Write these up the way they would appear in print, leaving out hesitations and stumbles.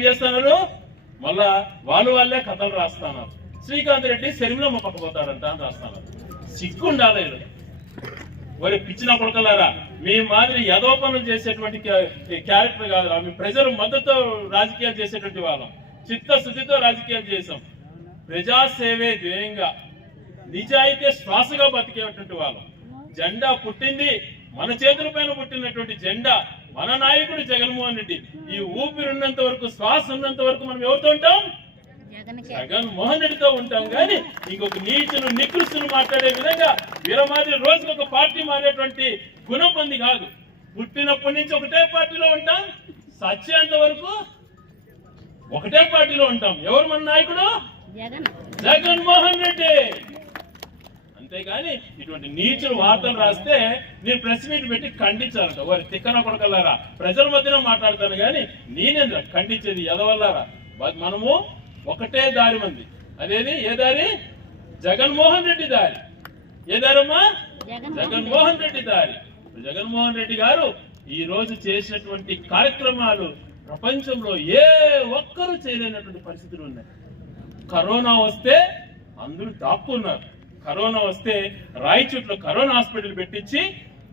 ఏం చేస్తున్నారు, మళ్ళా వాళ్ళే కథలు రాస్తున్నారు. శ్రీకాంత్ రెడ్డి శరీరంలో మొప్పకపోతాడంట అని రాస్తున్నారు. సిగ్గు ఉండాలి. మరి పిచ్చిన కొడుకలారా, మీ మాదిరి యదో పనులు చేసేటువంటి క్యారెక్టర్ కాదు. మీ ప్రజలు మద్దతు రాజకీయాలు చేసేటువంటి వాళ్ళం, చిత్తశుద్ధితో రాజకీయాలు చేసాం. ప్రజాసేవే ధ్యేయంగా నిజాయితీ శ్వాసగా బతికేటువంటి వాళ్ళం. జెండా పుట్టింది మన చేతుల పైన పుట్టినటువంటి జెండా మన నాయకుడు జగన్మోహన్ రెడ్డి. ఈ ఊపిరిన్నంత వరకు, శ్వాస ఉన్నంత వరకు మనం ఎవరితో ఉంటాం? జగన్మోహన్ రెడ్డితో ఉంటాం. కానీ ఇంకొక నీచును నికృష్టును మాట్లాడే విధంగా వీరమాదిరి రోజుకు ఒక పార్టీ మారేటువంటి గుణం పొంది కాదు. పుట్టినప్పటి నుంచి ఒకటే పార్టీలో ఉంటాం, సచ్చేంత వరకు ఒకటే పార్టీలో ఉంటాం. ఎవరు మన నాయకుడు? జగన్మోహన్ రెడ్డి. అంతేగాని ఇటువంటి నీచులు వార్తలు రాస్తే నేను ప్రెస్ మీట్ పెట్టి ఖండించాలంట. వారి తిక్కన కొడకల్లారా, ప్రజల మధ్యన మాట్లాడతాను కానీ నేనేంద్ర ఖండించేది ఎదవల్లారా. మనము ఒకటే దారి మంది. అదేది ఏ దారి? జగన్మోహన్ రెడ్డి దారి. ఏ దారమ్మా? జగన్మోహన్ రెడ్డి దారి. జగన్మోహన్ రెడ్డి గారు ఈ రోజు చేసినటువంటి కార్యక్రమాలు ప్రపంచంలో ఏ ఒక్కరూ చేయలేనటువంటి పరిస్థితులు ఉన్నాయి. కరోనా వస్తే అందరూ దాక్కున్నారు. కరోనా వస్తే రాయచోట్ల కరోనా హాస్పిటల్ పెట్టించి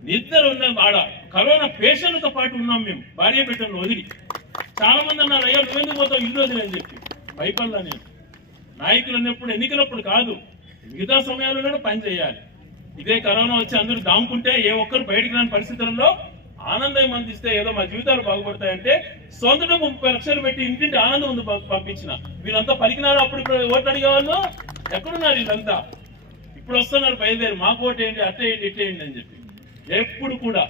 నిద్ర ఉన్నాం. ఆడ కరోనా పేషెంట్లతో పాటు ఉన్నాం మేము, భార్య బిడ్డలను వదిలి. చాలా మంది అన్నారు, అయ్యా నువ్వెందుకు పోతావు ఇల్లు వదిలి అని చెప్పి. భయపడలా నేను. నాయకులు అన్నప్పుడు, ఎన్నికలప్పుడు కాదు, మిగతా సమయాల్లో పని చేయాలి. ఇదే కరోనా వచ్చి అందరూ దాముకుంటే ఏ ఒక్కరు బయటకు రాని పరిస్థితుల్లో ఆనందం అందిస్తే ఏదో మా జీవితాలు బాగుపడతాయంటే సొంత 30 లక్షలు పెట్టి ఇంటింటి ఆనందం ఉంది పంపించిన. వీళ్ళంతా పలికినారు. అప్పుడు ఓట్లు అడిగేవాళ్ళు ఎక్కడున్నారు? వీళ్ళంతా ఇప్పుడు వస్తున్నారు బయలుదేరి, మాకు ఓటేయండి, అట్టేయండి, ఇట్టేయండి అని చెప్పి. ఎప్పుడు కూడా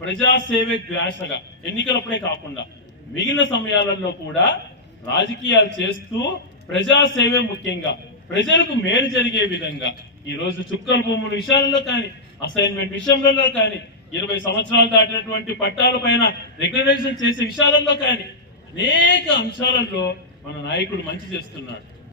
ప్రజాసేవే ధ్యాసగా, ఎన్నికలప్పుడే కాకుండా మిగిలిన సమయాలలో కూడా రాజకీయాలు చేస్తూ ప్రజాసేవే ముఖ్యంగా ప్రజలకు మేలు జరిగే విధంగా ఈ రోజు చుక్కల భూముల విషయాలలో కానీ, అసైన్మెంట్ విషయంలో కానీ, 20 సంవత్సరాలు దాటినటువంటి పట్టాల పైన రెగ్యులరైజేషన్ చేసే విషయాలలో కానీ అనేక అంశాలలో మన నాయకుడు మంచి చేస్తున్నాడు.